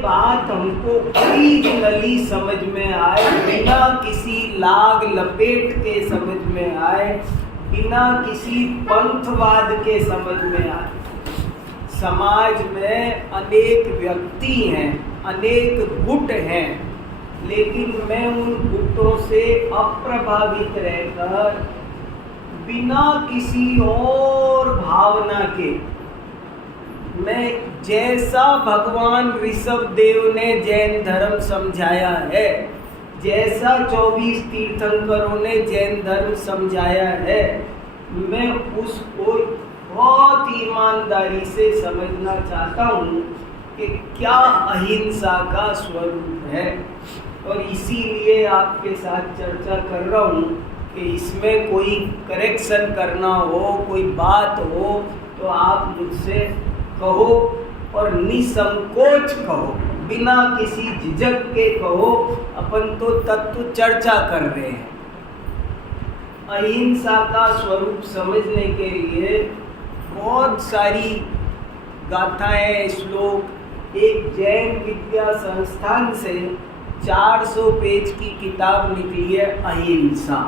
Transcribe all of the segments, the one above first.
बात हमको ओरिजिनली समझ में आए, बिना किसी लाग लपेट के समझ में आए, बिना किसी पंथवाद के समझ में आए। समाज में अनेक व्यक्ति हैं, अनेक गुट हैं, लेकिन मैं उन गुटों से अप्रभावित रहकर बिना किसी और भावना के, मैं जैसा भगवान ऋषभदेव ने जैन धर्म समझाया है, जैसा 24 तीर्थंकरों ने जैन धर्म समझाया है, मैं उसको बहुत ईमानदारी से समझना चाहता हूँ कि क्या अहिंसा का स्वरूप है। और इसीलिए आपके साथ चर्चा कर रहा हूँ कि इसमें कोई करेक्शन करना हो, कोई बात हो तो आप मुझसे कहो और निसंकोच कहो, बिना किसी झिझक के कहो। अपन तो तत्व चर्चा कर रहे हैं। अहिंसा का स्वरूप समझने के लिए बहुत सारी गाथाएं, श्लोक, एक जैन विद्या संस्थान से 400 पेज की किताब निकली है अहिंसा,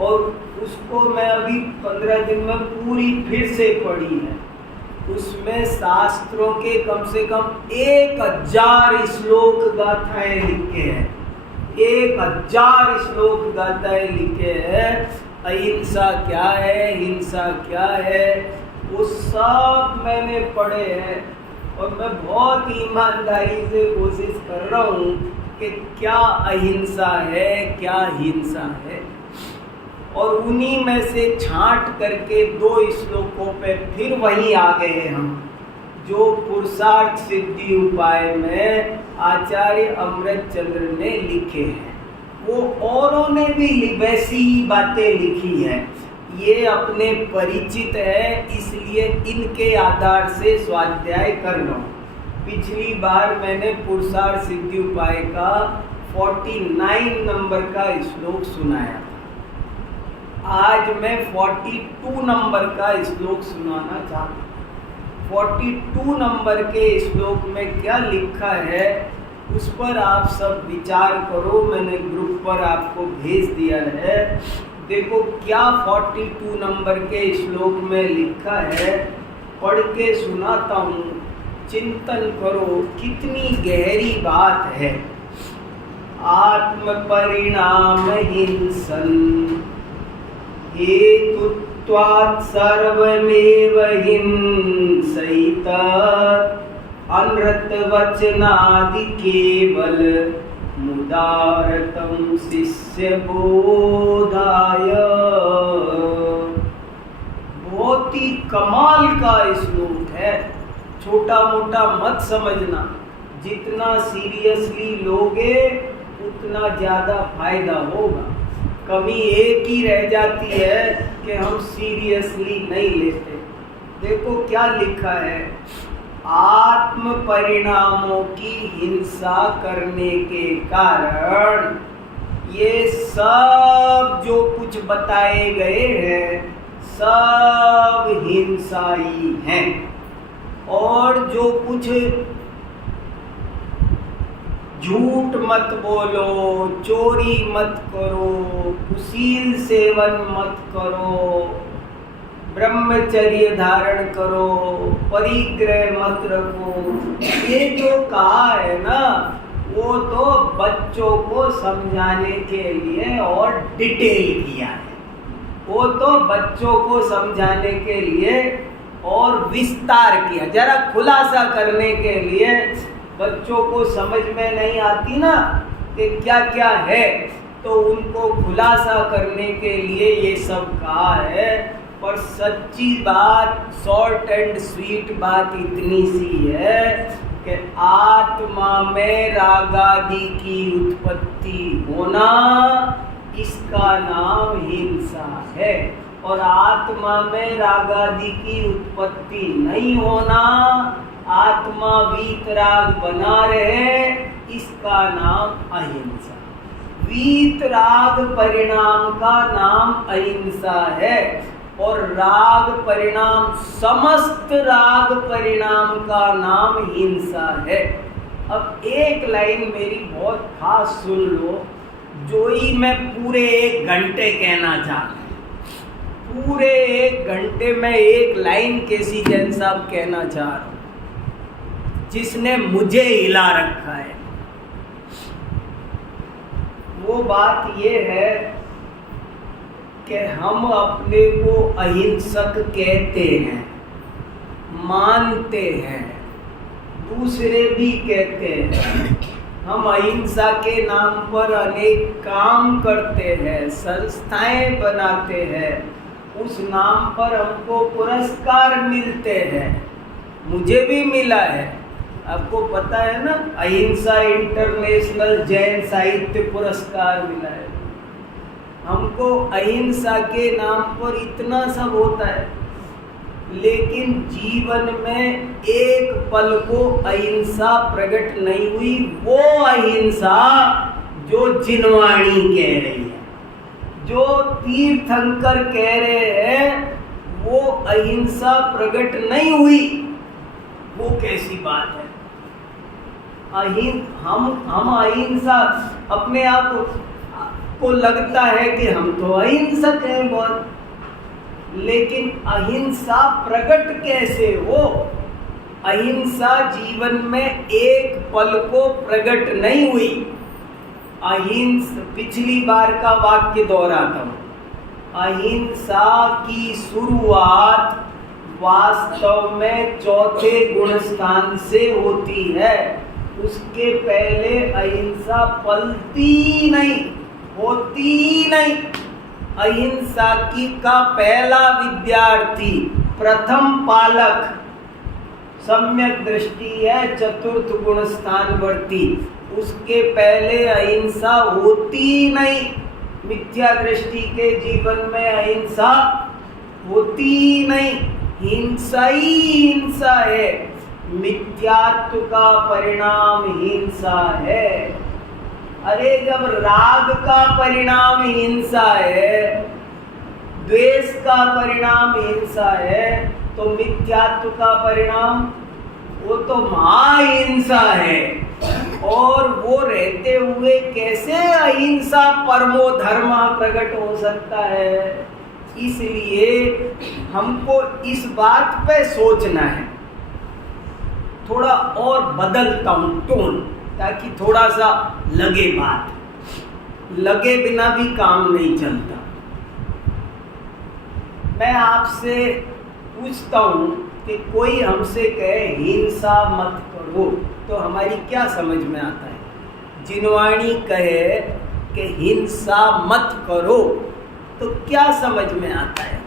और उसको मैं अभी 15 दिन में पूरी फिर से पढ़ी है। उसमें शास्त्रों के कम से कम 1000 श्लोक गाथाएं लिखे हैं, 1000 श्लोक गाथाएं लिखे हैं। अहिंसा क्या है, हिंसा क्या है, वो सब मैंने पढ़े हैं। और मैं बहुत ईमानदारी से कोशिश कर रहा हूँ कि क्या अहिंसा है, क्या हिंसा है। और उन्हीं में से छांट करके 2 श्लोकों पे फिर वहीं आ गए हम, जो पुरुषार्थ सिद्धि उपाय में आचार्य अमृतचंद्र ने लिखे हैं। वो औरों ने भी वैसी ही बातें लिखी है, ये अपने परिचित है, इसलिए इनके आधार से स्वाध्याय कर रहा हूँ। पिछली बार मैंने पुरुषार्थ सिद्धि उपाय का 49 नंबर का श्लोक सुनाया था। आज मैं 42 नंबर का श्लोक सुनाना चाहता हूँ। 42 नंबर के श्लोक में क्या लिखा है उस पर आप सब विचार करो। मैंने ग्रुप पर आपको भेज दिया है। देखो क्या 42 नंबर के श्लोक में लिखा है, पढ़ के सुनाता हूँ, चिंतन करो, कितनी गहरी बात है। आत्म परिणाम हिंसन हेतुत्वात् सर्वमेव हिंसयिता अनृत वचनादि केवल मुदारतम शिष्य बोधाय। बहुत ही कमाल का श्लोक है, छोटा मोटा मत समझना। जितना सीरियसली लोगे उतना ज़्यादा फायदा होगा। कमी एक ही रह जाती है कि हम सीरियसली नहीं लेते। देखो क्या लिखा है, आत्म परिणामों की हिंसा करने के कारण ये सब जो कुछ बताए गए हैं सब हिंसाई हैं। और जो कुछ झूठ मत बोलो, चोरी मत करो, कुशील सेवन मत करो, ब्रह्मचर्य धारण करो, परिग्रह मत रखो, ये जो कहा है ना वो तो बच्चों को समझाने के लिए और डिटेल किया है। वो तो बच्चों को समझाने के लिए और विस्तार किया, जरा खुलासा करने के लिए। बच्चों को समझ में नहीं आती ना कि क्या क्या है, तो उनको खुलासा करने के लिए ये सब कहा है। और सच्ची बात, शॉर्ट एंड स्वीट बात इतनी सी है कि आत्मा में रागादि की उत्पत्ति होना, इसका नाम हिंसा है। और आत्मा में रागादि की उत्पत्ति नहीं होना, आत्मा वीतराग बना रहे, इसका नाम अहिंसा। वीतराग परिणाम का नाम अहिंसा है। और राग परिणाम, समस्त राग परिणाम का नाम हिंसा है। अब एक लाइन मेरी बहुत खास सुन लो, जो ही मैं पूरे 1 घंटे कहना चाहता हूँ। पूरे 1 घंटे में एक लाइन केसी जैन साहब कहना चाह रहा हूँ, जिसने मुझे हिला रखा है। वो बात ये है कि हम अपने को अहिंसक कहते हैं, मानते हैं, दूसरे भी कहते हैं। हम अहिंसा के नाम पर अनेक काम करते हैं, संस्थाएं बनाते हैं, उस नाम पर हमको पुरस्कार मिलते हैं। मुझे भी मिला है, आपको पता है ना, अहिंसा इंटरनेशनल जैन साहित्य पुरस्कार मिला है। हमको अहिंसा के नाम पर इतना सब होता है, लेकिन जीवन में एक पल को अहिंसा प्रकट नहीं हुई। वो अहिंसा जो जिनवाणी कह रही है, जो तीर्थंकर कह रहे हैं, वो अहिंसा प्रकट नहीं हुई। वो कैसी बात है? हम अहिंसा, अपने आप को लगता है कि हम तो अहिंसक हैं बहुत, लेकिन अहिंसा प्रकट कैसे हो? अहिंसा जीवन में एक पल को प्रकट नहीं हुई। पिछली बार का वाक्य दोहराता हूँ, अहिंसा की शुरुआत वास्तव में चौथे गुण स्थान से होती है। उसके पहले अहिंसा पलती नहीं, होती नहीं। अहिंसा की का पहला विद्यार्थी, प्रथम पालक सम्यक दृष्टि है, चतुर्थ गुण स्थानवर्ती। उसके पहले अहिंसा होती नहीं। मिथ्या दृष्टि के जीवन में अहिंसा होती नहीं। हिंसा ही हिंसा है, मिथ्यात्व का परिणाम हिंसा है। अरे जब राग का परिणाम हिंसा है, द्वेष का परिणाम हिंसा है, तो मिथ्यात्व का परिणाम वो तो महाहिंसा है। और वो रहते हुए कैसे अहिंसा परमो धर्म प्रकट हो सकता है? इसलिए हमको इस बात पे सोचना है। थोड़ा और बदलता हूँ टोन, ताकि थोड़ा सा लगे, बात लगे बिना भी काम नहीं चलता। मैं आपसे पूछता हूँ कि कोई हमसे कहे हिंसा मत करो, तो हमारी क्या समझ में आता है? जिनवाणी कहे कि हिंसा मत करो, तो क्या समझ में आता है?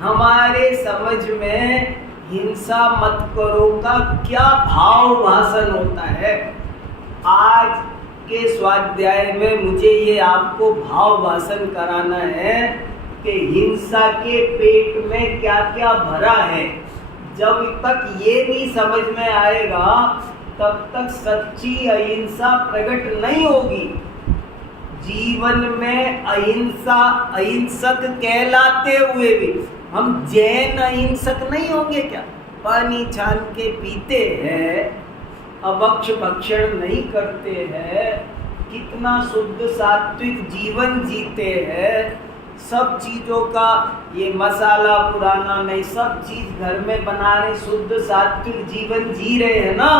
हमारे समझ में हिंसा मत करो का क्या भाव भाषण होता है? आज के स्वाध्याय में मुझे ये आपको भाव भाषण कराना है कि हिंसा के पेट में क्या क्या भरा है। जब तक ये नहीं समझ में आएगा, तब तक सच्ची अहिंसा प्रकट नहीं होगी। जीवन में अहिंसा, अहिंसक कहलाते हुए भी हम जैन अहिंसक नहीं होंगे क्या? पानी छान के पीते हैं, अभक्ष भक्षण नहीं करते हैं, कितना शुद्ध सात्विक जीवन जीते हैं। सब चीज़ों का ये मसाला पुराना नहीं, सब चीज़ घर में बना रहे, शुद्ध सात्विक जीवन जी रहे हैं ना।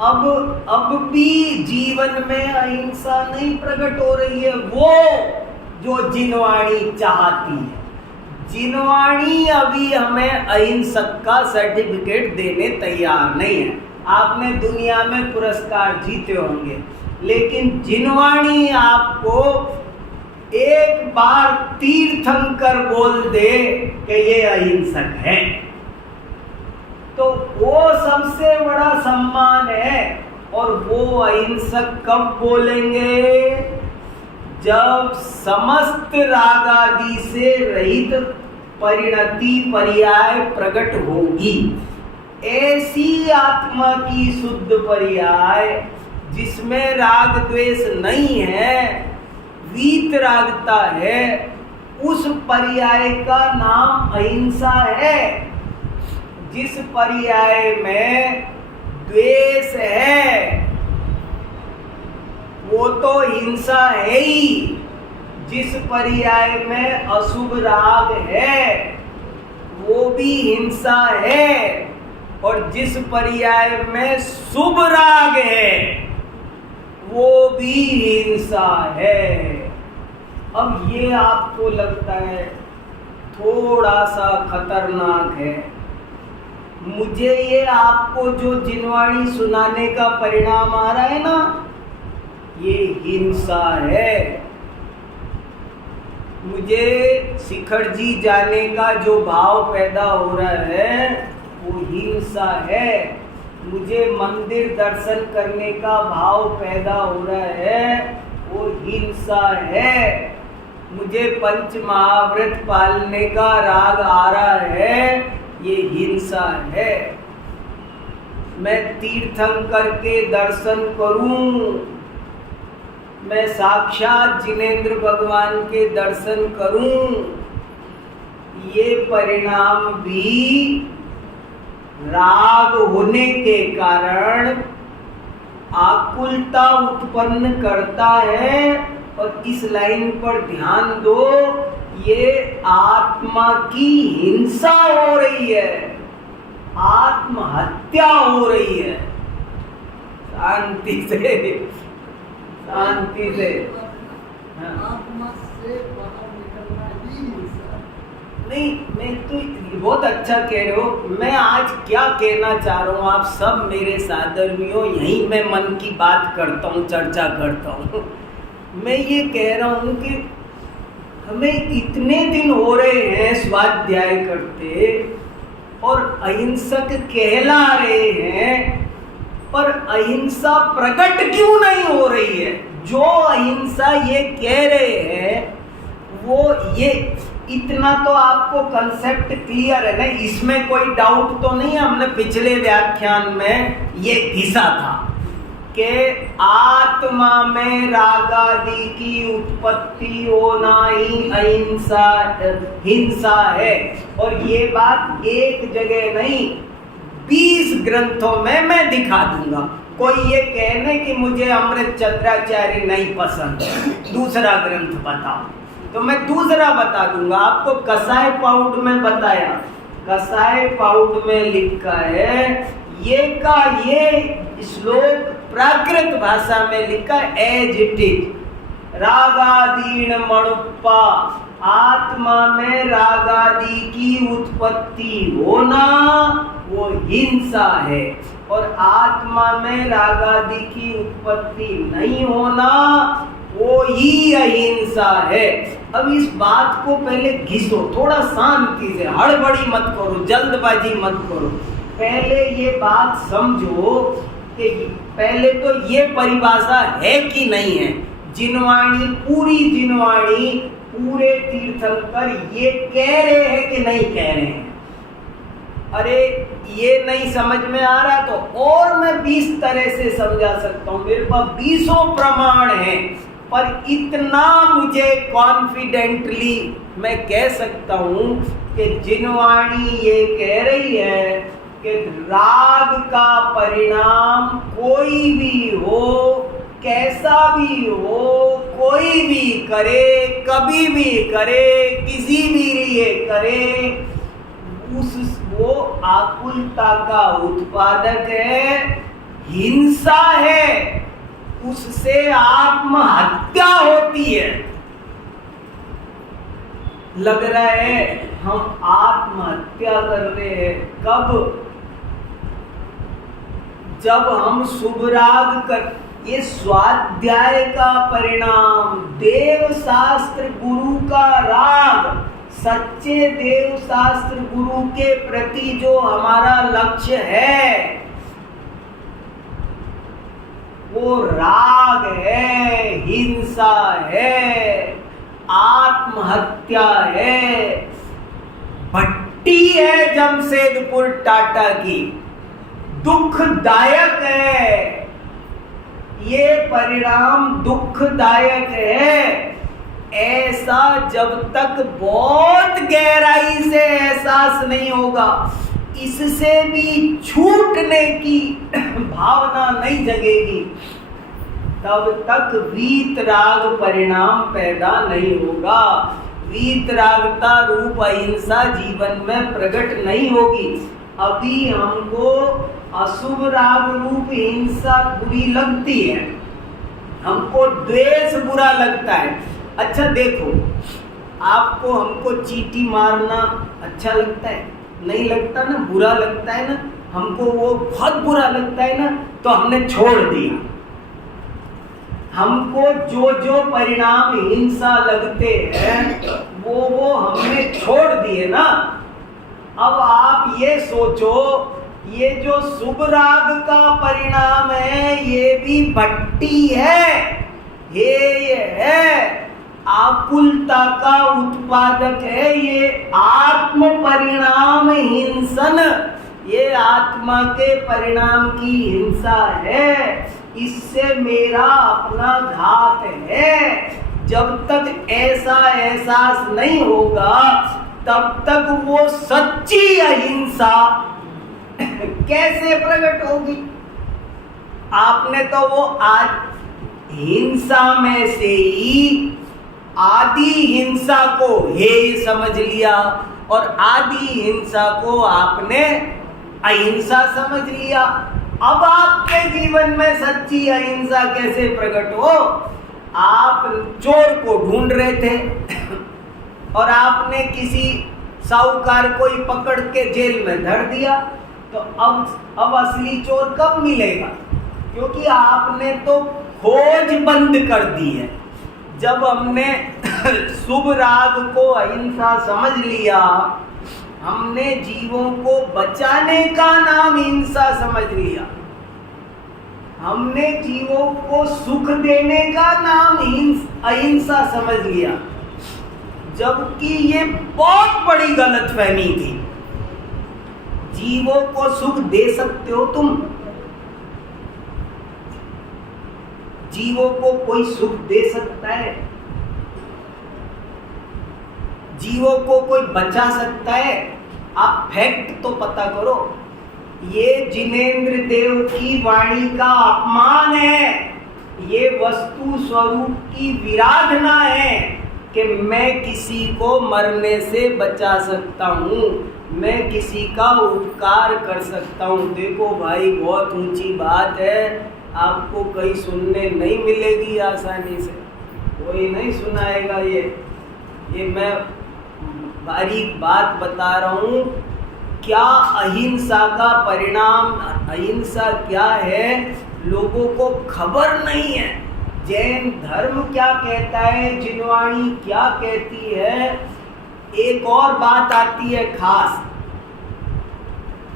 अब भी जीवन में अहिंसा नहीं प्रकट हो रही है, वो जो जिनवाणी चाहती है। जिनवाणी अभी हमें अहिंसक का सर्टिफिकेट देने तैयार नहीं है। आपने दुनिया में पुरस्कार जीते होंगे, लेकिन जिनवाणी आपको एक बार तीर्थंकर बोल दे कि ये अहिंसक है, तो वो सबसे बड़ा सम्मान है। और वो अहिंसक कब बोलेंगे? जब समस्त राग आदि से रहित परिणति पर्याय प्रकट होगी। ऐसी आत्मा की शुद्ध पर्याय जिसमें राग द्वेष नहीं है, वीतरागता है, उस पर्याय का नाम अहिंसा है। जिस पर्याय में द्वेष है वो तो हिंसा है ही, जिस पर्याय में अशुभ राग है वो भी हिंसा है, और जिस पर्याय में शुभ राग है वो भी हिंसा है। अब ये आपको लगता है थोड़ा सा खतरनाक है, मुझे ये आपको जो जिनवाणी सुनाने का परिणाम आ रहा है ना, ये हिंसा है। मुझे शिखर जी जाने का जो भाव पैदा हो रहा है वो हिंसा है। मुझे मंदिर दर्शन करने का भाव पैदा हो रहा है वो हिंसा है। मुझे पंच महाव्रत पालने का राग आ रहा है, ये हिंसा है। मैं तीर्थंकर के दर्शन करूं, मैं साक्षात जिनेंद्र भगवान के दर्शन करूं, ये परिणाम भी राग होने के कारण आकुलता उत्पन्न करता है। और इस लाइन पर ध्यान दो, ये आत्मा की हिंसा हो रही है, आत्महत्या हो रही है। शांति से, शांति से। आत्मा से बाहर निकलना ही हिंसा। नहीं, मैं तो बहुत अच्छा कह रहे हो। मैं आज क्या कहना चाह रहा हूँ, आप सब मेरे साधर्मियों, यहीं मैं मन की बात करता हूँ, चर्चा करता हूँ। मैं ये कह रहा हूँ कि हमें इतने दिन हो रहे हैं स्वाध्याय करते और अहिंसक कहला रहे हैं, पर अहिंसा प्रकट क्यों नहीं हो रही है? जो अहिंसा ये कह रहे हैं वो ये इतना तो आपको कंसेप्ट क्लियर है ना, इसमें कोई डाउट तो नहीं है। हमने पिछले व्याख्यान में ये घिसा था कि आत्मा में रागादि की उत्पत्ति होना ही अहिंसा हिंसा है। और ये बात एक जगह नहीं, 20 ग्रंथों में मैं दिखा दूंगा। कोई ये कहने कि मुझे अमृत चंद्राचार्य नहीं पसंद, दूसरा ग्रंथ बताओ, तो मैं दूसरा बता दूंगा आपको। कसाय पाउड में बताया, कसाय पाउड में लिखा है, ये का ये श्लोक प्राकृत भाषा में लिखा एज इट इज। रागादीन मणुप्पा, आत्मा में रागादि की उत्पत्ति होना वो हिंसा है, और आत्मा में रागादि की उत्पत्ति नहीं होना वो ही अहिंसा है। अब इस बात को पहले घिसो, थोड़ा शांति से, हड़बड़ी मत करो, जल्दबाजी मत करो। पहले ये बात समझो कि पहले तो ये परिभाषा है कि नहीं है। जिनवाणी, पूरी जिनवाणी, पूरे तीर्थंकर ये कह रहे हैं कि नहीं कह रहे हैं? अरे ये नहीं समझ में आ रहा तो और मैं 20 तरह से समझा सकता हूँ, मेरे पास 20 प्रमाण हैं। पर इतना मुझे कॉन्फिडेंटली मैं कह सकता हूँ कि जिनवाणी ये कह रही है कि राग का परिणाम कोई भी हो, कैसा भी हो, कोई भी करे, कभी भी करे, किसी भी लिए करे, वो आकुलता का उत्पादक है, हिंसा है, उससे आत्महत्या होती है। लग रहा है हम आत्महत्या कर रहे हैं। कब? जब हम शुभ राग कर, ये स्वाध्याय का परिणाम, देव शास्त्र गुरु का राग, सच्चे देव शास्त्र गुरु के प्रति जो हमारा लक्ष्य है वो राग है, हिंसा है, आत्महत्या है, भट्टी है जमशेदपुर टाटा की, दुखदायक है। ये परिणाम दुखदायक है। ऐसा जब तक बहुत गहराई से एहसास नहीं होगा, इससे भी छूटने की भावना नहीं जगेगी, तब तक वीतराग परिणाम पैदा नहीं होगा। वीतरागता रूप अहिंसा जीवन में प्रकट नहीं होगी। अभी हमको अशुभ राग रूप हिंसा बुरी लगती है, हमको द्वेष बुरा लगता है। अच्छा देखो, आपको हमको चींटी मारना अच्छा लगता है? नहीं लगता ना, बुरा लगता है ना, हमको वो बहुत बुरा लगता है ना, तो हमने छोड़ दिया। हमको जो जो परिणाम हिंसा लगते हैं वो हमने छोड़ दिए ना। अब आप ये सोचो, ये जो शुभ राग का परिणाम है ये भी भट्टी है, ये है आकुलता का उत्पादक है, ये आत्म परिणाम हिंसन, ये आत्मा के परिणाम की हिंसा है। इससे मेरा अपना घात है। जब तक ऐसा एहसास नहीं होगा तब तक वो सच्ची अहिंसा कैसे प्रकट होगी? आपने तो वो आज हिंसा में से ही आदि हिंसा को हेय समझ लिया और आदि हिंसा को आपने अहिंसा समझ लिया। अब आपके जीवन में सच्ची अहिंसा कैसे प्रकट हो? आप चोर को ढूंढ रहे थे और आपने किसी साहूकार को ही पकड़ के जेल में धर दिया, तो अब असली चोर कब मिलेगा? क्योंकि आपने तो खोज बंद कर दी है। जब हमने शुभ राग को अहिंसा समझ लिया, हमने जीवों को बचाने का नाम हिंसा समझ लिया, हमने जीवों को सुख देने का नाम अहिंसा समझ लिया, जबकि ये बहुत बड़ी गलतफहमी थी। जीवों को सुख दे सकते हो तुम? जीवों को कोई सुख दे सकता है? जीवों को कोई बचा सकता है? आप फैक्ट तो पता करो। ये जिनेंद्र देव की वाणी का अपमान है, ये वस्तु स्वरूप की विराधना है कि मैं किसी को मरने से बचा सकता हूँ, मैं किसी का उपकार कर सकता हूँ। देखो भाई, बहुत ऊंची बात है, आपको कहीं सुनने नहीं मिलेगी आसानी से, कोई नहीं सुनाएगा। ये मैं बारीक बात बता रहा हूँ। क्या अहिंसा का परिणाम, अहिंसा क्या है, लोगों को खबर नहीं है। जैन धर्म क्या कहता है, जिनवाणी क्या कहती है। एक और बात आती है खास,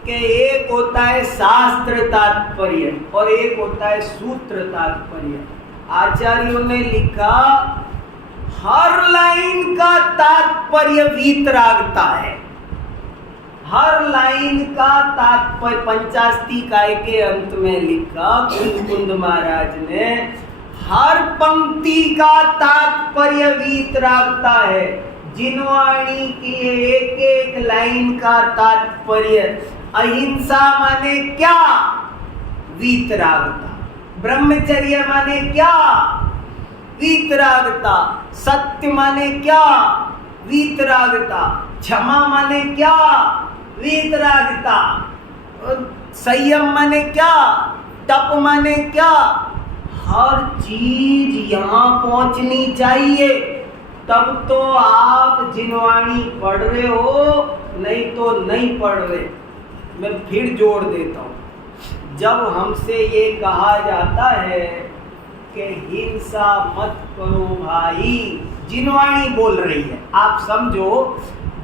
कि एक होता है शास्त्र तात्पर्य और एक होता है सूत्र तात्पर्य। आचार्यों ने लिखा हर लाइन का तात्पर्य वीतरागता है, हर लाइन का तात्पर्य। पंचास्ती काय के अंत में लिखा कुंद महाराज ने, हर पंक्ति का तात्पर्य वीतरागता है। जिनवाणी की एक एक लाइन का तात्पर्य। अहिंसा माने क्या? वीतरागता। ब्रह्मचर्य माने क्या? वीतरागता। सत्य माने क्या? वीतरागता। क्षमा माने क्या? वीतरागता। संयम माने क्या? तप माने क्या? हर चीज यहाँ पहुंचनी चाहिए, तब तो आप जिनवाणी पढ़ रहे हो, नहीं तो नहीं पढ़ रहे। मैं फिर जोड़ देता हूँ, जब हमसे ये कहा जाता है कि हिंसा मत करो भाई, जिनवाणी बोल रही है, आप समझो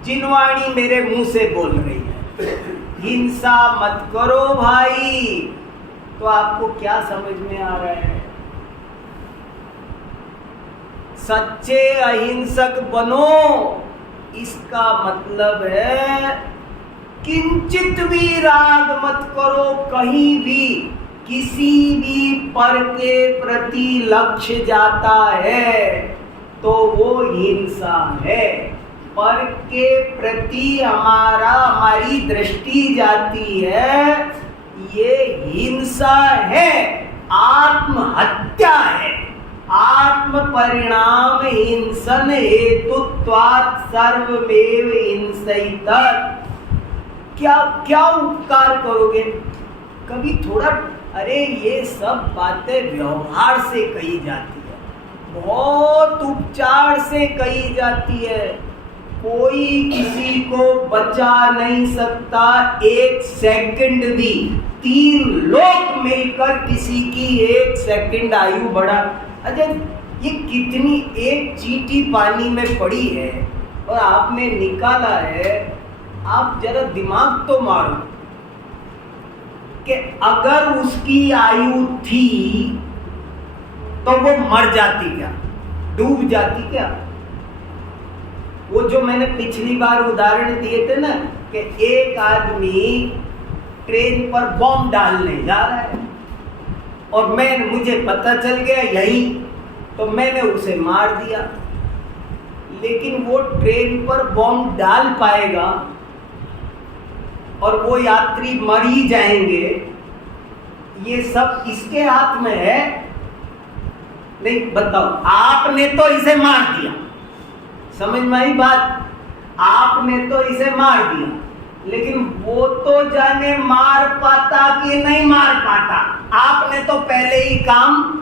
जिनवाणी मेरे मुंह से बोल रही है, हिंसा मत करो भाई, तो आपको क्या समझ में आ रहा है? सच्चे अहिंसक बनो, इसका मतलब है किंचित भी राग मत करो, कहीं भी किसी भी पर के प्रति लक्ष्य जाता है तो वो हिंसा है। पर के प्रति हमारी दृष्टि जाती है, ये हिंसा है, आत्महत्या है। आत्म परिणाम हिंसन हेतुत्वात् सर्वमेव हिंसैतत्। क्या क्या उपकार करोगे? कभी थोड़ा, अरे ये सब बातें व्यवहार से कही जाती है, बहुत उपचार से कही जाती है। कोई किसी को बचा नहीं सकता एक सेकंड भी। 3 लोग मिलकर किसी की 1 सेकंड आयु बढ़ा। अच्छा, ये कितनी एक चींटी पानी में पड़ी है और आपने निकाला है। आप जरा दिमाग तो मारो कि अगर उसकी आयु थी तो वो मर जाती क्या, डूब जाती क्या? वो जो मैंने पिछली बार उदाहरण दिए थे ना, कि एक आदमी ट्रेन पर बॉम्ब डालने जा रहा है और मुझे पता चल गया यही, तो मैंने उसे मार दिया। लेकिन वो ट्रेन पर बॉम्ब डाल पाएगा और वो यात्री मर ही जाएंगे, ये सब इसके हाथ में है? नहीं, बताओ। आपने तो इसे मार दिया, समझ में आई बात? आपने तो इसे मार दिया, लेकिन वो तो जाने मार पाता कि नहीं मार पाता। आपने तो पहले ही काम,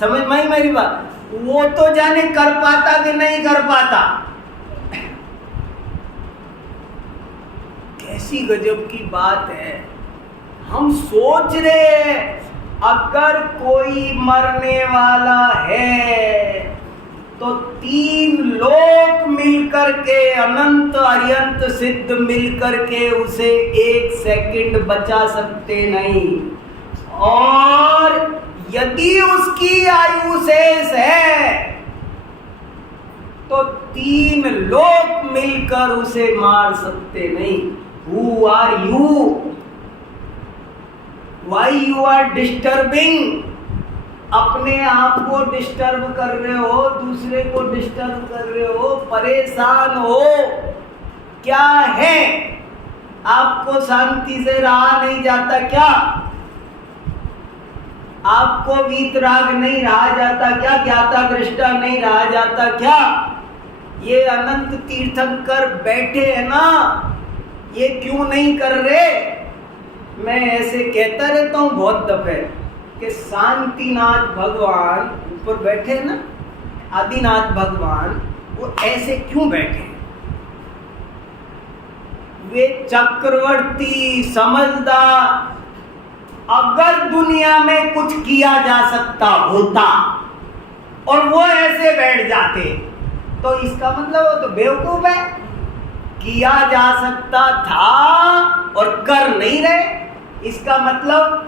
समझ में आई मेरी बात? वो तो जाने कर पाता कि नहीं कर पाता। कैसी गजब की बात है। हम सोच रहे हैं अगर कोई मरने वाला है तो 3 लोग मिलकर के, अनंत अरियंत सिद्ध मिलकर के उसे 1 सेकंड बचा सकते नहीं। और यदि उसकी आयु शेष है तो 3 लोग मिलकर उसे मार सकते नहीं। Who are you? Why you are disturbing? अपने आप को डिस्टर्ब कर रहे हो, दूसरे को डिस्टर्ब कर रहे हो, परेशान हो। क्या है? आपको शांति से रहा नहीं जाता क्या? आपको वीतराग नहीं रहा जाता क्या? ज्ञाता दृष्टा नहीं रहा जाता क्या? ये अनंत तीर्थंकर बैठे हैं ना, ये क्यों नहीं कर रहे? मैं ऐसे कहता रहता हूँ बहुत दफे कि शांतिनाथ भगवान ऊपर बैठे ना, आदिनाथ भगवान, वो ऐसे क्यों बैठे? वे चक्रवर्ती, समझदार। अगर दुनिया में कुछ किया जा सकता होता और वो ऐसे बैठ जाते तो इसका मतलब वो तो बेवकूफ है। किया जा सकता था और कर नहीं रहे, इसका मतलब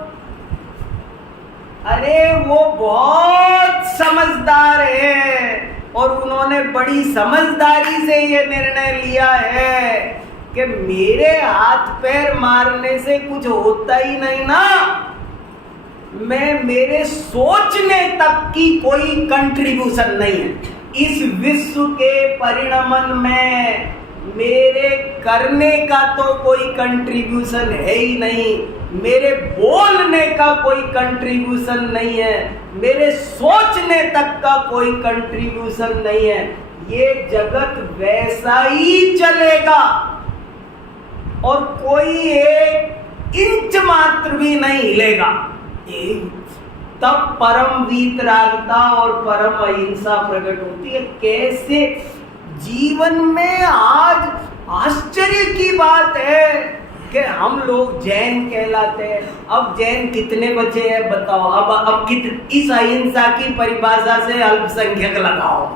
अरे वो बहुत समझदार है और उन्होंने बड़ी समझदारी से ये निर्णय लिया है कि मेरे हाथ पैर मारने से कुछ होता ही नहीं ना, मैं मेरे सोचने तक की कोई कंट्रीब्यूशन नहीं है इस विश्व के परिणमन में। मेरे करने का तो कोई कंट्रीब्यूशन है ही नहीं, मेरे बोलने का कोई कंट्रीब्यूशन नहीं है, मेरे सोचने तक का कोई कंट्रीब्यूशन नहीं है। ये जगत वैसा ही चलेगा और कोई 1 इंच मात्र भी नहीं हिलेगा। तब परम वीतरागता और परम अहिंसा प्रकट होती है। कैसे जीवन में आज आश्चर्य की बात है कि हम लोग जैन कहलाते हैं। अब जैन कितने बचे हैं बताओ? अब इस अहिंसा की परिभाषा से अल्पसंख्यक लगाओ।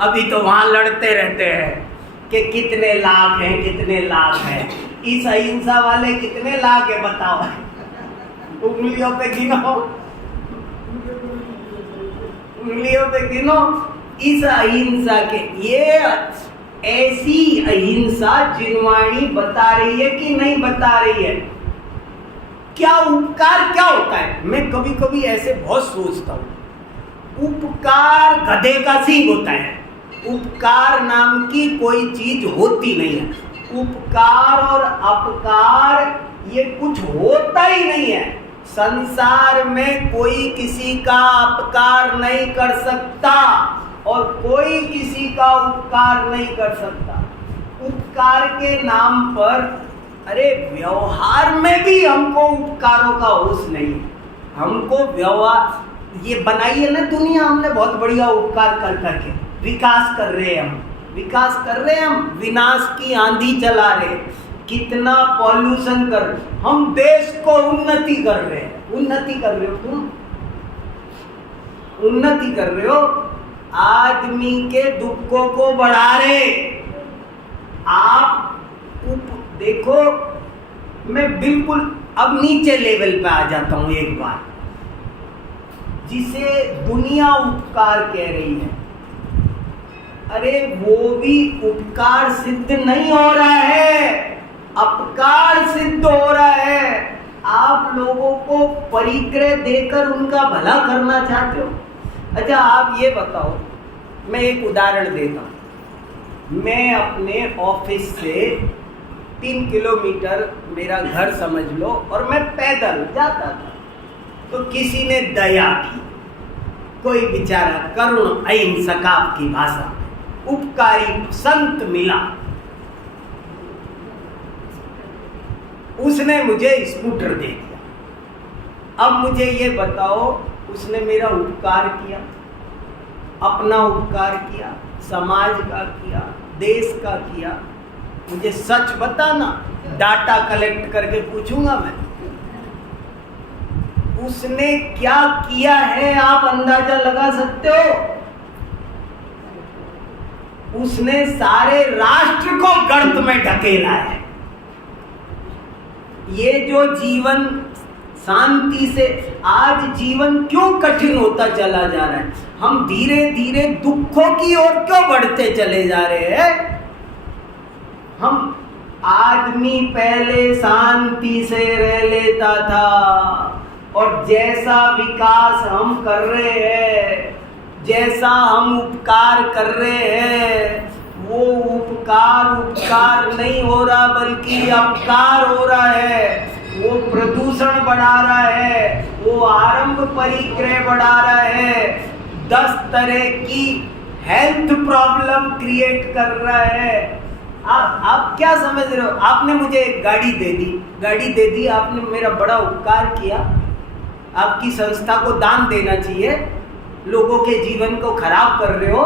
अभी तो वहां लड़ते रहते हैं कि कितने लाख हैं, कितने लाख हैं। इस अहिंसा वाले कितने लाख है बताओ? उंगलियों पे गिनो, उंगलियों पे गिनो। इस अहिंसा के, ये ऐसी अहिंसा जिनवाणी बता रही है कि नहीं बता रही है? क्या उपकार क्या होता है? मैं कभी कभी ऐसे बहुत सोचता हूँ। उपकार गधे का सींग होता है। उपकार नाम की कोई चीज होती नहीं है। उपकार और अपकार ये कुछ होता ही नहीं है। संसार में कोई किसी का अपकार नहीं कर सकता और कोई किसी का उपकार नहीं कर सकता। उपकार के नाम पर, अरे व्यवहार में भी हमको उपकारों का होश नहीं है। हमको व्यवहार ये बनाई है ना दुनिया, हमने बहुत बढ़िया उपकार कर करके विकास कर रहे हैं। हम विनाश की आंधी चला रहे, कितना पॉल्यूशन कर, हम देश को उन्नति कर रहे हैं। उन्नति कर रहे हो तुम, उन्नति कर रहे हो, आदमी के दुखों को बढ़ा रहे आप। देखो, मैं बिल्कुल अब नीचे लेवल पे आ जाता हूं एक बार, जिसे दुनिया उपकार कह रही है। अरे वो भी उपकार सिद्ध नहीं हो रहा है, अपकार सिद्ध हो रहा है। आप लोगों को परिग्रह देकर उनका भला करना चाहते हो। अच्छा, आप ये बताओ, मैं एक उदाहरण देता हूँ। मैं अपने ऑफिस से 3 किलोमीटर मेरा घर समझ लो, और मैं पैदल जाता था, तो किसी ने दया की, कोई बेचारा करुण अहिंसक की भाषा में उपकारी संत मिला, उसने मुझे स्कूटर दे दिया। अब मुझे ये बताओ, उसने मेरा उपकार किया, अपना उपकार किया, समाज का किया, देश का किया? मुझे सच बताना, डाटा कलेक्ट करके पूछूंगा मैं, उसने क्या किया है आप अंदाजा लगा सकते हो? उसने सारे राष्ट्र को गर्त में ढकेला है। ये जो जीवन शांति से, आज जीवन क्यों कठिन होता चला जा रहा है? हम धीरे धीरे दुखों की ओर क्यों बढ़ते चले जा रहे हैं? हम आदमी पहले शांति से रह लेता था, और जैसा विकास हम कर रहे हैं, जैसा हम उपकार कर रहे हैं, वो उपकार नहीं हो रहा, बल्कि अपकार हो रहा है। वो प्रदूषण बढ़ा रहा है, वो आरंभ परिग्रह बढ़ा रहा है, 10 तरह की हेल्थ प्रॉब्लम क्रिएट कर रहा है। आप क्या समझ रहे हो? आपने मुझे एक गाड़ी दे दी, आपने मेरा बड़ा उपकार किया। आपकी संस्था को दान देना चाहिए, लोगों के जीवन को खराब कर रहे हो।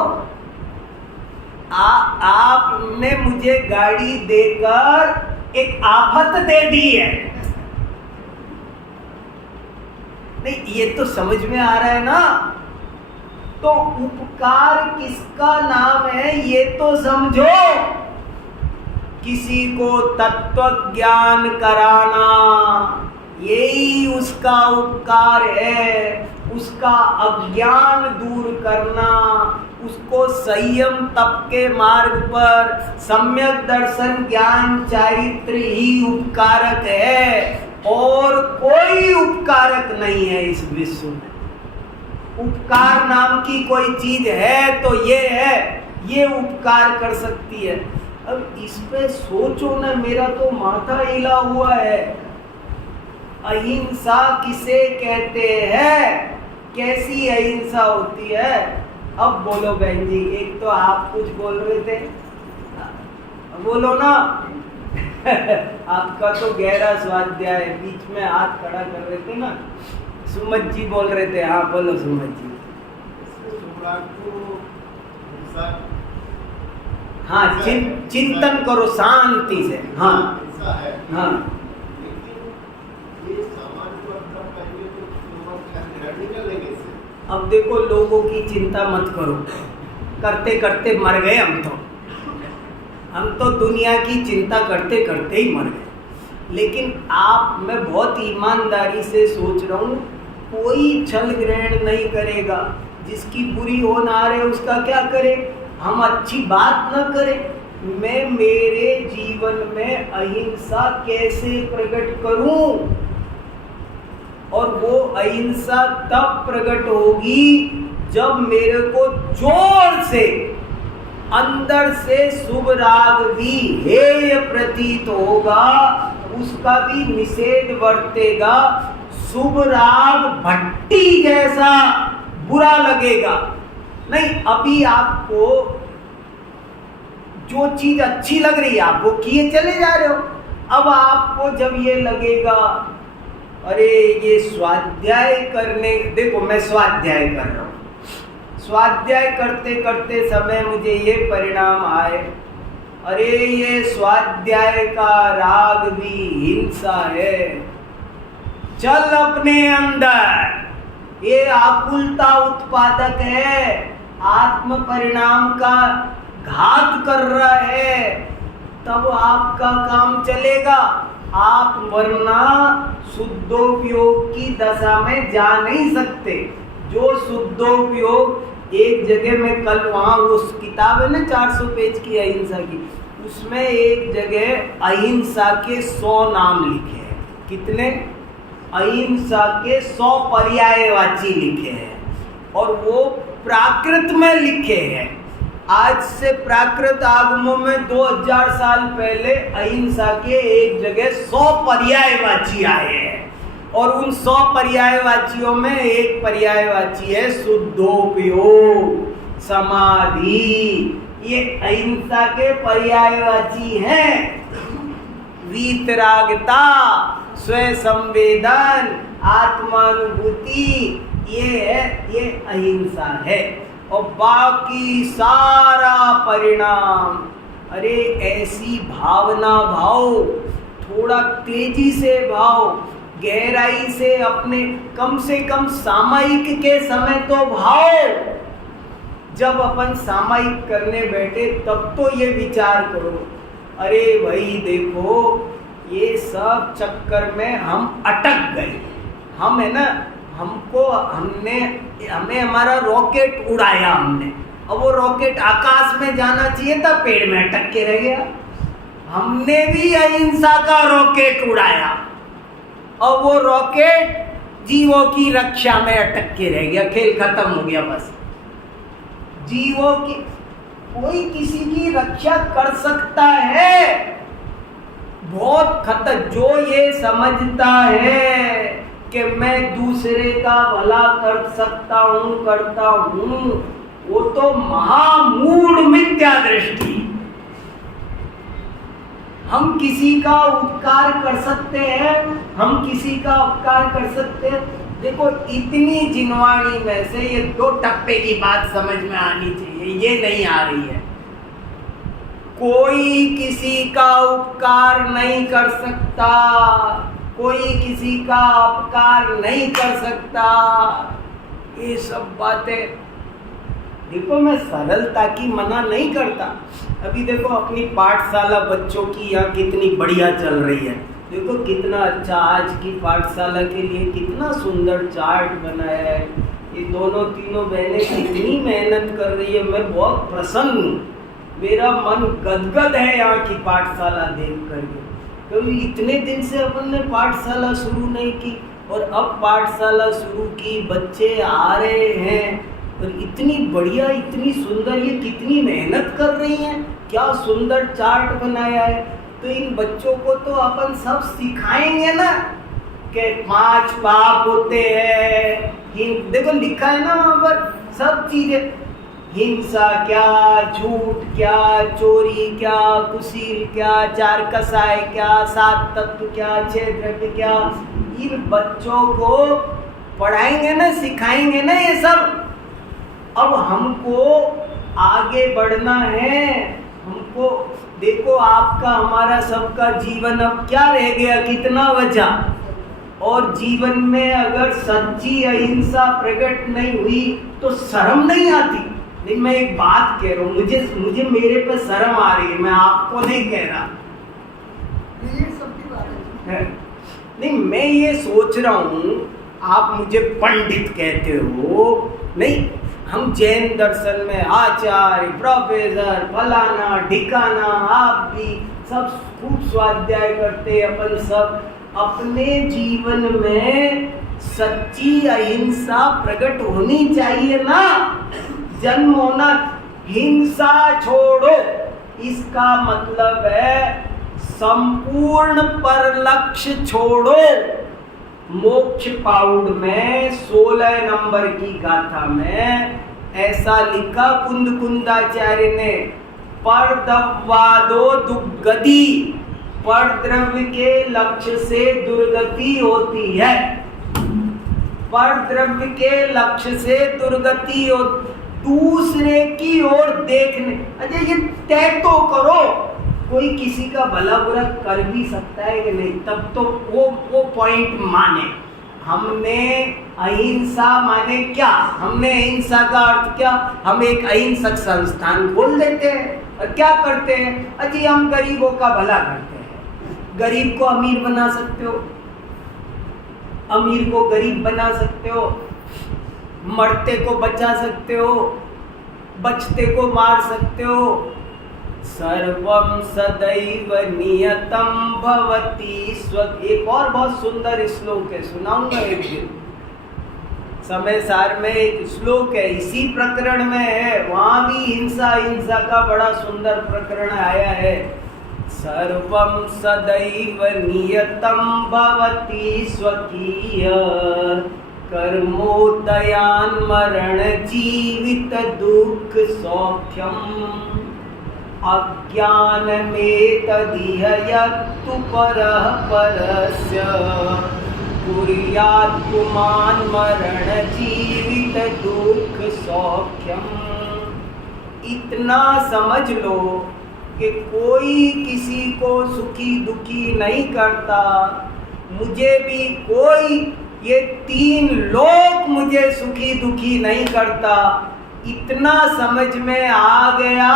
आपने मुझे गाड़ी देकर एक आफत दे दी है। नहीं, ये तो समझ में आ रहा है ना? तो उपकार किसका नाम है ये तो समझो। किसी को तत्व ज्ञान कराना, यही उसका उपकार है। उसका अज्ञान दूर करना, उसको संयम तप के मार्ग पर सम्यक दर्शन ज्ञान चारित्र ही उपकारक है, और कोई उपकारक नहीं है इस विश्व में। उपकार नाम की कोई चीज है तो ये है, ये उपकार कर सकती है। अब इस पे सोचो ना, मेरा तो माथा हिला हुआ है। अहिंसा किसे कहते हैं? कैसी अहिंसा होती है? अब बोलो बहन जी, एक तो आप कुछ बोल रहे थे, बोलो ना। आपका तो गहरा स्वाध्याय है, बीच में हाथ खड़ा कर रहे थे ना। सुमत जी बोल रहे थे, हाँ बोलो सुमत जी। हाँ, चिंतन करो शांति से। हाँ हाँ, अब देखो, लोगों की चिंता मत करो, करते करते मर गए हम तो दुनिया की चिंता करते करते ही मर गए। लेकिन मैं बहुत ईमानदारी से सोच रहा हूँ, कोई छल ग्रहण नहीं करेगा। जिसकी बुरी होन आ रहे उसका क्या करे, हम अच्छी बात न करें। मैं मेरे जीवन में अहिंसा कैसे प्रकट करूं? और वो अहिंसा तब प्रकट होगी जब मेरे को जोर से अंदर से शुभ राग भी हेय प्रतीत होगा, उसका भी निषेध बरतेगा, शुभ राग भट्टी जैसा बुरा लगेगा। नहीं, अभी आपको जो चीज अच्छी लग रही है आप वो किए चले जा रहे हो। अब आपको जब ये लगेगा अरे ये स्वाध्याय करने, देखो मैं स्वाध्याय कर रहा हूँ, स्वाध्याय करते करते समय मुझे ये परिणाम आए, अरे ये स्वाध्याय का राग भी हिंसा है, चल अपने अंदर, ये आकुलता उत्पादक है, आत्म परिणाम का घात कर रहा है, तब आपका काम चलेगा। आप वरना शुद्धोपयोग की दशा में जा नहीं सकते। जो शुद्धोपयोग एक जगह में, कल वहाँ उस किताब है ना 400 पेज की अहिंसा की, उसमें एक जगह अहिंसा के 100 नाम लिखे हैं। कितने? अहिंसा के 100 पर्यायवाची लिखे हैं और वो प्राकृत में लिखे हैं। आज से प्राकृत आगमों में 2000 साल पहले अहिंसा के एक जगह 100 पर्यायवाची आए हैं और उन 100 पर्यायवाचियों में एक पर्यायवाची है शुद्धोपयोग, समाधि। ये अहिंसा के पर्यायवाची हैं। वीतरागता, स्वयं संवेदन, आत्मानुभूति, ये अहिंसा है। और बाकी सारा परिणाम, अरे ऐसी भावना भाव, थोड़ा तेजी से भाव, गहराई से अपने, कम से कम सामायिक के समय तो भाव। जब अपन सामायिक करने बैठे तब तो ये विचार करो, अरे भाई देखो ये सब चक्कर में हम अटक गए। हम है ना, हमें हमारा रॉकेट उड़ाया हमने, अब वो रॉकेट आकाश में जाना चाहिए था, पेड़ में अटक के रह गया। हमने भी अहिंसा का रॉकेट उड़ाया और वो रॉकेट जीवों की रक्षा में अटक के रह गया, खेल खत्म हो गया। बस जीवों की, कोई किसी की रक्षा कर सकता है, बहुत खतर। जो ये समझता है कि मैं दूसरे का भला कर सकता हूँ, करता हूँ, वो तो महामूढ़ मिथ्या दृष्टि। हम किसी का उपकार कर सकते हैं, हम किसी का उपकार कर सकते हैं। देखो इतनी जिनवाणी में से ये 2 टप्पे की बात समझ में आनी चाहिए, ये नहीं आ रही है। कोई किसी का उपकार नहीं कर सकता, कोई किसी का अपकार नहीं कर सकता। ये सब बातें, देखो मैं सरलता की मना नहीं करता। अभी देखो अपनी पाठशाला बच्चों की यहाँ कितनी बढ़िया चल रही है। देखो कितना अच्छा, आज की पाठशाला के लिए कितना सुंदर चार्ट बनाया है। ये दोनों तीनों बहनें कितनी मेहनत कर रही है, मैं बहुत प्रसन्न हूँ। मेरा मन गदगद है यहाँ की पाठशाला देख करके, क्योंकि इतने दिन से अपन ने पाठशाला शुरू नहीं की और अब पाठशाला शुरू की, बच्चे आ रहे हैं और इतनी बढ़िया, इतनी सुंदर, ये कितनी मेहनत कर रही हैं, क्या सुंदर चार्ट बनाया है। तो इन बच्चों को तो अपन सब सिखाएंगे ना कि 5 पाप होते हैं। देखो लिखा है ना वहाँ पर सब चीजें, हिंसा क्या, झूठ क्या, चोरी क्या, कुशील क्या, 4 कसाय क्या, 7 तत्व क्या, 6 द्रव्य क्या। इन बच्चों को पढ़ाएंगे ना, सिखाएंगे ना ये सब। अब हमको आगे बढ़ना है, हमको देखो आपका हमारा सबका जीवन अब क्या रह गया, कितना बचा। और जीवन में अगर सच्ची अहिंसा प्रकट नहीं हुई तो शर्म नहीं आती। नहीं, मैं एक बात कह रहा हूँ, मुझे मेरे पे शर्म आ रही है, मैं आपको नहीं कह रहा। ये सबकी बात है। नहीं, मैं ये सोच रहा हूँ, आप मुझे पंडित कहते हो, नहीं हम जैन दर्शन में आचार्य, प्रोफेसर, फलाना ढिकाना, आप भी सब खूब स्वाध्याय करते, अपन सब अपने जीवन में सच्ची अहिंसा प्रकट होनी चाहिए ना। जन्म होना, हिंसा छोड़ो, इसका मतलब है संपूर्ण पर लक्ष्य छोड़ो। मोक्ष पाउड में 16 नंबर की गाथा में ऐसा लिखा कुंदकुंदाचार्य ने, परद्रव्यवादो दुर्गति, पर द्रव्य के लक्ष्य से दुर्गति होती है। पर द्रव्य के लक्ष्य से दुर्गति हो, दूसरे की ओर देखने। अजय ये तय तो करो, कोई किसी का भला बुरा कर भी सकता है कि नहीं, तब तो वो पॉइंट माने। हमने अहिंसा माने क्या, हमने अहिंसा का अर्थ क्या, हम एक अहिंसक संस्थान खोल देते हैं और क्या करते हैं, अजी हम गरीबों का भला करते हैं। गरीब को अमीर बना सकते हो, अमीर को गरीब बना सकते हो, मरते को बचा सकते हो, बचते को मार सकते हो। सर्वम सदैव नियतम भवति स्व। एक और बहुत सुंदर श्लोक है, सुनाऊंगा एक दिन। समय सार में एक श्लोक है, इसी प्रकरण में है, वहां भी हिंसा का बड़ा सुंदर प्रकरण आया है। सर्वम सदैव नियतम भवति स्वकीय कर्मोदयान मरण जीवित दुख सौख्यम अज्ञान में तदिह यत्तु परः परस्य कुर्यात् पुमान् मरण जीवित दुख सौख्यम। इतना समझ लो कि कोई किसी को सुखी दुखी नहीं करता, मुझे भी कोई, ये 3 लोग मुझे सुखी दुखी नहीं करता। इतना समझ में आ गया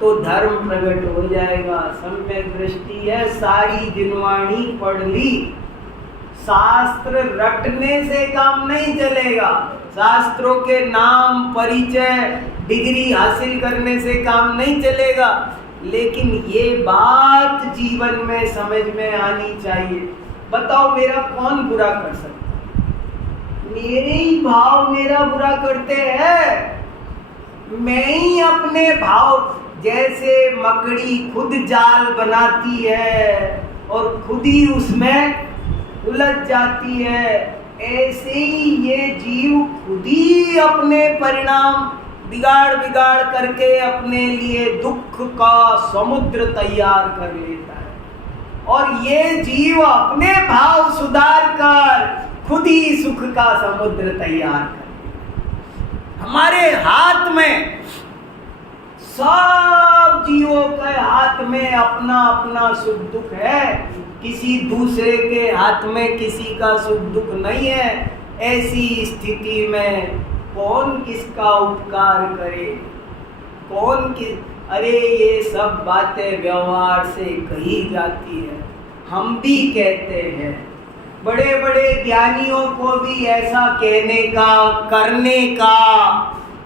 तो धर्म प्रकट हो जाएगा। सम्यक दृष्टि है, सारी दिनवाणी पढ़ ली, शास्त्र रटने से काम नहीं चलेगा, शास्त्रों के नाम परिचय डिग्री हासिल करने से काम नहीं चलेगा, लेकिन ये बात जीवन में समझ में आनी चाहिए। बताओ मेरा कौन बुरा कर सकता? मेरे ही भाव मेरा बुरा करते हैं। मैं ही अपने भाव, जैसे मकड़ी खुद जाल बनाती है और खुद ही उसमें उलझ जाती है, ऐसे ही ये जीव खुद ही अपने परिणाम बिगाड़ करके अपने लिए दुख का समुद्र तैयार कर लेता है। और ये जीव अपने भाव सुधार कर खुद ही सुख का समुद्र तैयार कर। हमारे हाथ में, सब जीवों के हाथ में अपना अपना सुख दुख है, किसी दूसरे के हाथ में किसी का सुख दुख नहीं है। ऐसी स्थिति में कौन किसका उपकार करे, कौन किस, अरे ये सब बातें व्यवहार से कही जाती है, हम भी कहते हैं। बड़े बड़े ज्ञानियों को भी ऐसा कहने का, करने का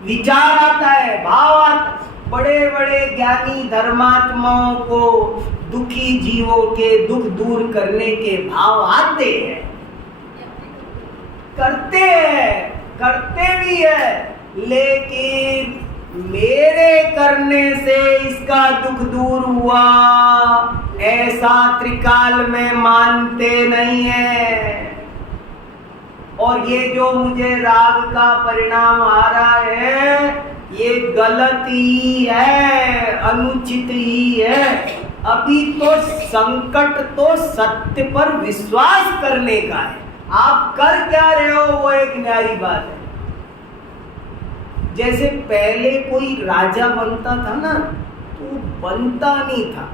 विचार आता है, भाव आता। बड़े बड़े ज्ञानी धर्मात्माओं को दुखी जीवों के दुख दूर करने के भाव आते हैं, करते भी है, लेकिन मेरे करने से इसका दुख दूर हुआ ऐसा त्रिकाल में मानते नहीं है। और ये जो मुझे राग का परिणाम आ रहा है, ये गलत ही है, अनुचित ही है। अभी तो संकट तो सत्य पर विश्वास करने का है। आप कर क्या रहे हो वो एक न्यारी बात है। जैसे पहले कोई राजा बनता था ना, तो बनता नहीं था,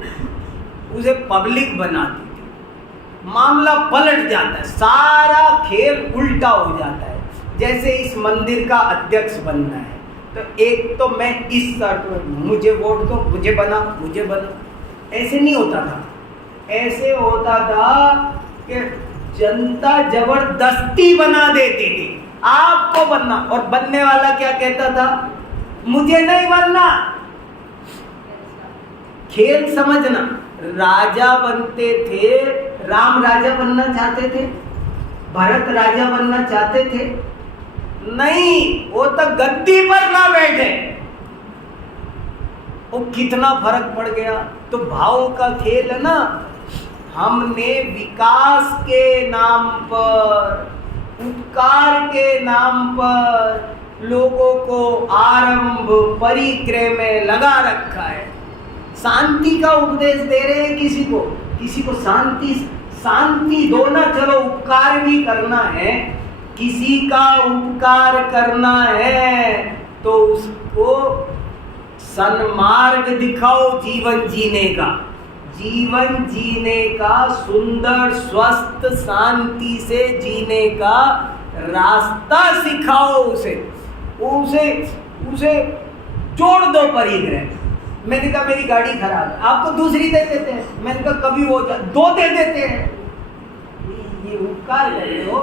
उसे पब्लिक बनाती थी, मामला पलट जाता है, सारा खेल उल्टा हो जाता है। जैसे इस मंदिर का अध्यक्ष बनना है, तो एक तो मैं इस शर्त में, मुझे वोट दो, मुझे बना, ऐसे नहीं होता था। ऐसे होता था कि जनता जबरदस्ती बना देती थी, आपको बनना, और बनने वाला क्या कहता था, मुझे नहीं बनना। खेल समझना, राजा बनते थे, राम राजा बनना चाहते थे, भरत राजा बनना चाहते थे, नहीं, वो तो गद्दी पर ना बैठे, वो कितना फर्क पड़ गया। तो भाव का खेल है ना। हमने विकास के नाम पर, उपकार के नाम पर लोगों को आरंभ परिक्रम में लगा रखा है। शांति का उपदेश दे रहे हैं किसी को शांति दो ना, चलो उपकार भी करना है, किसी का उपकार करना है तो उसको सन्मार्ग दिखाओ जीवन जीने का सुंदर स्वस्थ शांति से जीने का रास्ता सिखाओ उसे जोड़ दो परिग्रह। मैंने कहा मेरी गाड़ी खराब है, आपको दूसरी दे देते हैं। मैंने कहा कभी वो दो दे देते हैं। ये उपकार कर रहे हो,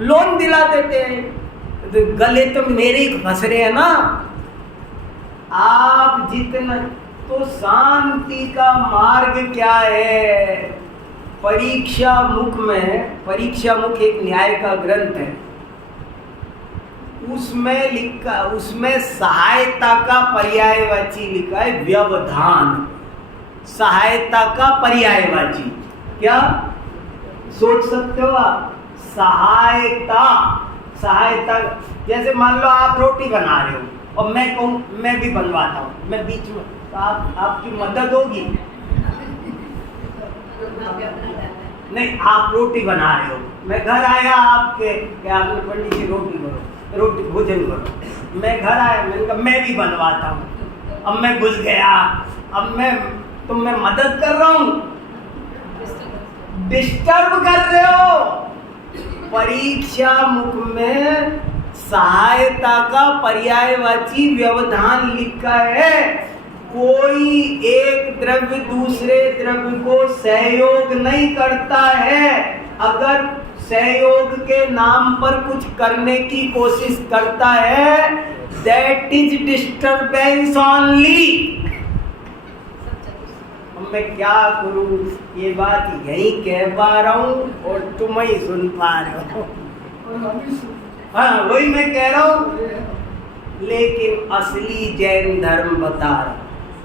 लोन दिला देते हैं, तो गले तो मेरे ही फंस रहे हैं ना। आप जितना तो शांति का मार्ग क्या है? परीक्षा मुख एक न्याय का ग्रंथ है, उसमें लिखा, उसमें सहायता का पर्यायवाची लिखा है व्यवधान। सहायता का पर्यायवाची क्या सोच सकते हो आप? सहायता जैसे मान लो आप रोटी बना रहे हो और मैं कहूँ मैं भी बनवाता हूँ, मैं बीच में, तो आपकी मदद होगी? नहीं, आप रोटी बना रहे हो, मैं घर आया आपके, क्या आपने पंडित जी रोटी भोजन करो, मैं घर आया, मैंने कहा मैं भी बनवाता हूँ, अब मैं घुस गया, अब मैं मदद कर रहा हूँ, डिस्टर्ब कर रहे हो। परीक्षा मुख में सहायता का पर्यायवाची व्यवधान लिखा है। कोई एक द्रव्य दूसरे द्रव्य को सहयोग नहीं करता है। अगर सहयोग के नाम पर कुछ करने की कोशिश करता है, दैट इज डिस्टर्बेंस ओनली। मैं क्या करूं, ये बात यही कह पा रहा हूं और तुम ही सुन पा रहे हो। हाँ, वही मैं कह रहा हूं। लेकिन असली जैन धर्म बता रहा हूं,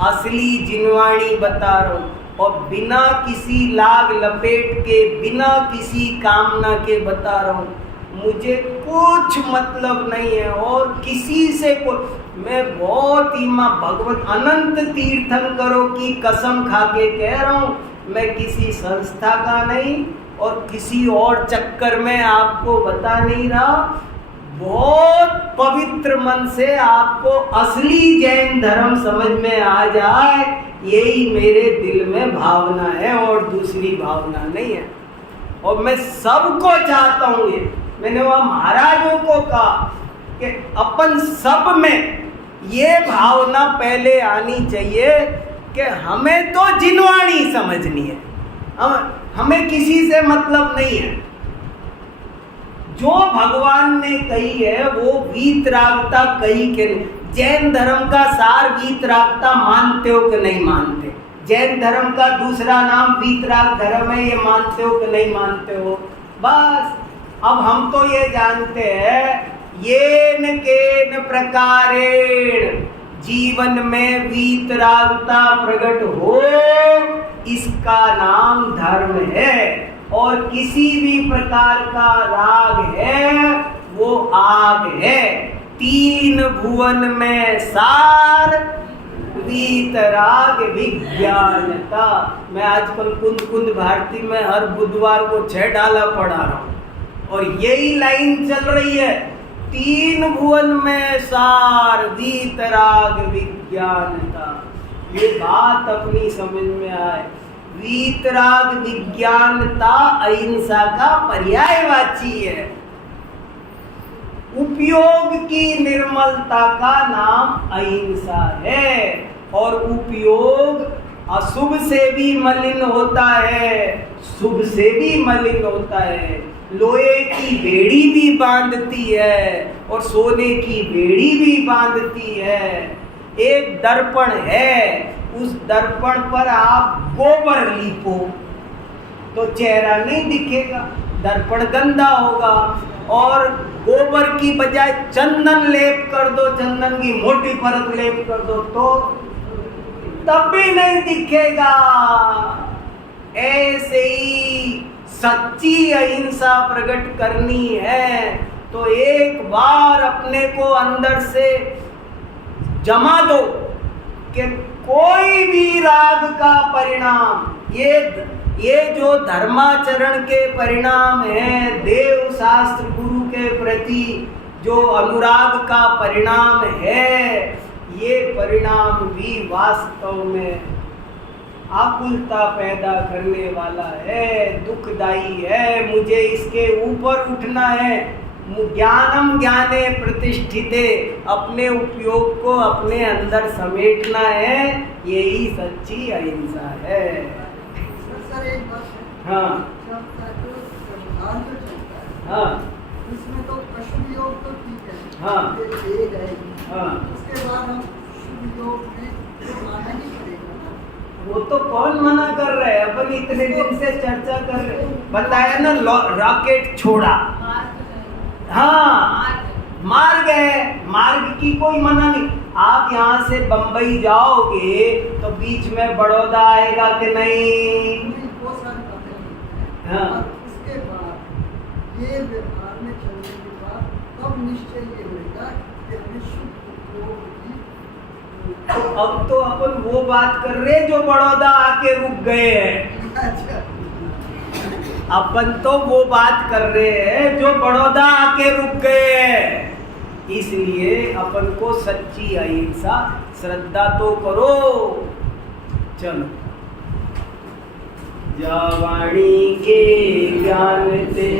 असली जिनवाणी बता रहा हूं, और बिना किसी लाग लपेट के, बिना किसी कामना के बता रहा हूं। मुझे कुछ मतलब नहीं है और किसी से मैं बहुत ही मां भगवत अनंत तीर्थंकरों की कसम खा के कह रहा हूं, मैं किसी संस्था का नहीं और किसी और चक्कर में आपको बता नहीं रहा। बहुत पवित्र मन से आपको असली जैन धर्म समझ में आ जाए, यही मेरे दिल में भावना है और दूसरी भावना नहीं है। और मैं सबको चाहता हूँ, ये मैंने वहाँ महाराजों को कहा कि अपन सब में ये भावना पहले आनी चाहिए कि हमें तो जिनवाणी समझनी है, हमें किसी से मतलब नहीं है। जो भगवान ने कही है वो वीतरागता कही के नहीं। जैन धर्म का सार वीतरागता मानते हो कि नहीं मानते? जैन धर्म का दूसरा नाम वीतराग धर्म है, ये मानते हो कि नहीं मानते हो? बस अब हम तो ये जानते हैं, येन केन प्रकारेण जीवन में वीतरागता प्रकट हो, इसका नाम धर्म है। और किसी भी प्रकार का राग है वो आग है। तीन भुवन में सार वीतराग विज्ञानता। मैं आजकल कुंद भारती में हर बुधवार को 6 डाला पढ़ा रहा हूँ और यही लाइन चल रही है, तीन भुवन में सार वीतराग विज्ञानता। ये बात अपनी समझ में आए। वीतराग विज्ञानता अहिंसा का पर्यायवाची है। उपयोग की निर्मलता का नाम अहिंसा है। और उपयोग अशुभ से भी मलिन होता है, शुभ से भी मलिन होता है। लोहे की बेड़ी भी बांधती है और सोने की बेड़ी भी बांधती है। एक दर्पण है, उस दर्पण पर आप गोबर लीपो तो चेहरा नहीं दिखेगा, दर्पण गंदा होगा। और गोबर की बजाय चंदन लेप कर दो, चंदन की मोटी परत लेप कर दो तो तब भी नहीं दिखेगा। ऐसे ही सच्ची अहिंसा प्रकट करनी है तो एक बार अपने को अंदर से जमा दो कि कोई भी राग का परिणाम, ये जो धर्माचरण के परिणाम है, देव शास्त्र गुरु के प्रति जो अनुराग का परिणाम है, ये परिणाम भी वास्तव में आकुलता पैदा करने वाला है, दुखदाई है। मुझे इसके ऊपर उठना है। ज्ञानम ज्ञाने प्रतिष्ठिते, अपने उपयोग को अपने अंदर समेटना है, यही सच्ची अहिंसा है। सर एक बात है, हाँ जब तक संविधान जो चलता है, हाँ उसमें तो पशु योग तो ठीक है, हाँ। ये देह है, हाँ। उसके बाद हम शुभ योग में तो आना ही पड़ेगा ना। वो तो कौन मना कर रहा है, अपन इतने दिन से चर्चा कर रहे हैं। बताया ना, रॉकेट छोड़ा, हाँ मार्ग है, मार्ग की कोई मना नहीं। आप यहाँ से बंबई जाओगे तो बीच में बड़ौदा आएगा कि नहीं? वो सारी बातें हैं। हाँ। और उसके बाद ये व्यवहार में चलने के बाद तब निश्चय ये होगा कि हमें शुभ योग की। तो अब तो अपन वो बात कर रहे हैं जो बड़ौदा आके रुक गए हैं। अच्छा, अपन तो वो बात कर रहे हैं जो बड़ौदा आके रुक गए हैं। इसलिए अपन को सच्ची अहिंसा श्रद्धा तो करो। चलो, जा वाणी के ज्ञान ते